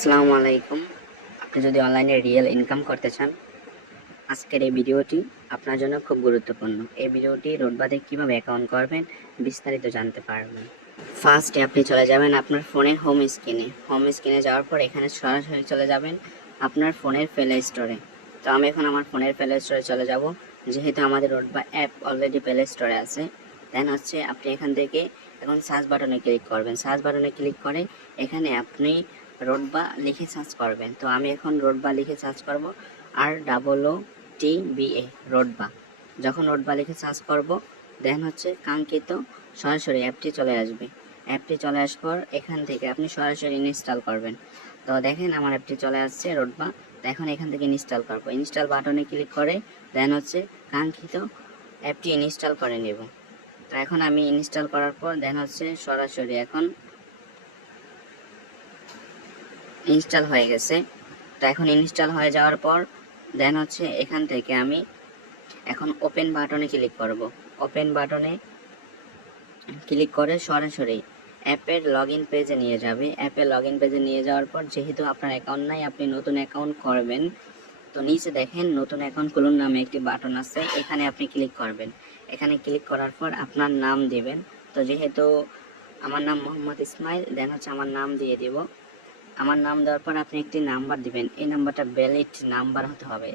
আসসালামু আলাইকুম। আপনি যদি অনলাইনে রিয়েল ইনকাম করতে চান, আজকের এই ভিডিওটি আপনার জন্য খুব গুরুত্বপূর্ণ। এই ভিডিওটি রোডবাদে কিভাবে অ্যাকাউন্ট করবেন বিস্তারিত জানতে পারবেন। ফার্স্টে আপনি চলে যাবেন আপনার ফোনের হোম স্ক্রিনে যাওয়ার পর এখানে সরাসরি চলে যাবেন আপনার ফোনের প্লে স্টোরে। তো আমি এখন আমার ফোনের প্লে স্টোরে চলে যাব, যেহেতু আমাদের রোডবা অ্যাপ অলরেডি প্লে স্টোরে আছে। দেন হচ্ছে আপনি এখান থেকে এখন সার্চ বাটনে ক্লিক করবেন। সার্চ বাটনে ক্লিক করে এখানে আপনি রোডবা লিখে সার্চ করবেন। তো আমি এখন রোডবা লিখে সার্চ করব, ROOTBA রোডবা। যখন রোডবা লিখে সার্চ করব, দেন হচ্ছে কাঙ্ক্ষিত সরাসরি অ্যাপটি চলে আসবে। অ্যাপটি চলে আসার পর এখান থেকে আপনি সরাসরি ইনস্টল করবেন। তো দেখেন আমার অ্যাপটি চলে আসছে রোডবা। তো এখন এখান থেকে ইনস্টল করব। ইনস্টল বাটনে ক্লিক করে দেন হচ্ছে কাঙ্ক্ষিত অ্যাপটি ইনস্টল করে নেব। তো এখন আমি ইনস্টল করার পর দেন হচ্ছে সরাসরি এখন ইনস্টল হয়ে গেছে। তো এখন ইনস্টল হয়ে যাওয়ার পর দেন হচ্ছে এখান থেকে আমি এখন ওপেন বাটনে ক্লিক করব। ওপেন বাটনে ক্লিক করে সরাসরি অ্যাপের লগইন পেজে নিয়ে যাবে। অ্যাপের লগইন পেজে নিয়ে যাওয়ার পর যেহেতু আপনার অ্যাকাউন্ট নাই, আপনি নতুন অ্যাকাউন্ট করবেন। তো নিচে দেখেন নতুন অ্যাকাউন্ট খুলুন নামে একটি বাটন আছে, এখানে আপনি ক্লিক করবেন। এখানে ক্লিক করার পর আপনার নাম দিবেন। তো যেহেতু আমার নাম মোহাম্মদ ইসমাইল, দেন হচ্ছে আমার নাম দিয়ে দিব। আমার নাম দেওয়ার পর আপনি একটি নাম্বার দিবেন। এই নাম্বারটা ভ্যালিড নাম্বার হতে হবে।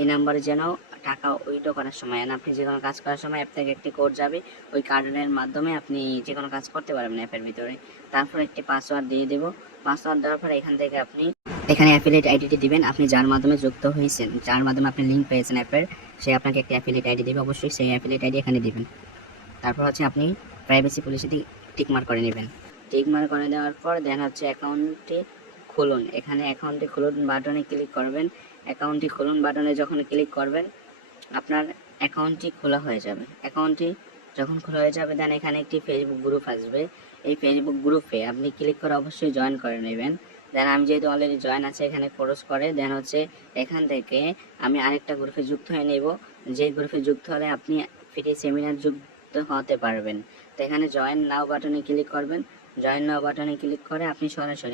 এই নাম্বারে যেন টাকা উইথড্র করার সময়, আপনি যে কোনো কাজ করার সময় অ্যাপ থেকে একটি কোড যাবে, ওই কার্ডের মাধ্যমে আপনি যে কোনো কাজ করতে পারবেন অ্যাপের ভিতরে। তারপর একটি পাসওয়ার্ড দিয়ে দেব। পাসওয়ার্ড দেওয়ার পর এখান থেকে আপনি এখানে অ্যাফিলিয়েট আইডিটি দিবেন। আপনি যার মাধ্যমে যুক্ত হয়েছেন, যার মাধ্যমে আপনি লিঙ্ক পেয়েছেন অ্যাপের, সে আপনাকে একটি অ্যাফিলিয়েট আইডি দেবে। অবশ্যই সেই অ্যাফিলিয়েট আইডি এখানে দিবেন। তারপর হচ্ছে আপনি প্রাইভেসি পলিসিটি টিকমার্ক করে নেবেন। টিকমার্ক করে দেওয়ার পর দেন হচ্ছে অ্যাকাউন্টটি খুলুন। এখানে অ্যাকাউন্টটি খুলুন বাটনে ক্লিক করবেন। অ্যাকাউন্টটি খুলুন বাটনে যখন ক্লিক করবেন আপনার অ্যাকাউন্টটি খোলা হয়ে যাবে। অ্যাকাউন্টটি যখন খোলা হয়ে যাবে দেন এখানে একটি ফেসবুক গ্রুপ আসবে। এই ফেসবুক গ্রুপে আপনি ক্লিক করে অবশ্যই জয়েন করে নেবেন। দেন আমি যেহেতু অলরেডি জয়েন আছে এখানে ক্রস করে দেন হচ্ছে এখান থেকে আমি আরেকটা গ্রুপে যুক্ত হয়ে নেব। যে গ্রুপে যুক্ত হলে আপনি ফ্রি সেমিনার যুক্ত হতে পারবেন। তো এখানে জয়েন নাও বাটনে ক্লিক করবেন। জয়েন নাও বাটনে ক্লিক করে আপনি সরাসরি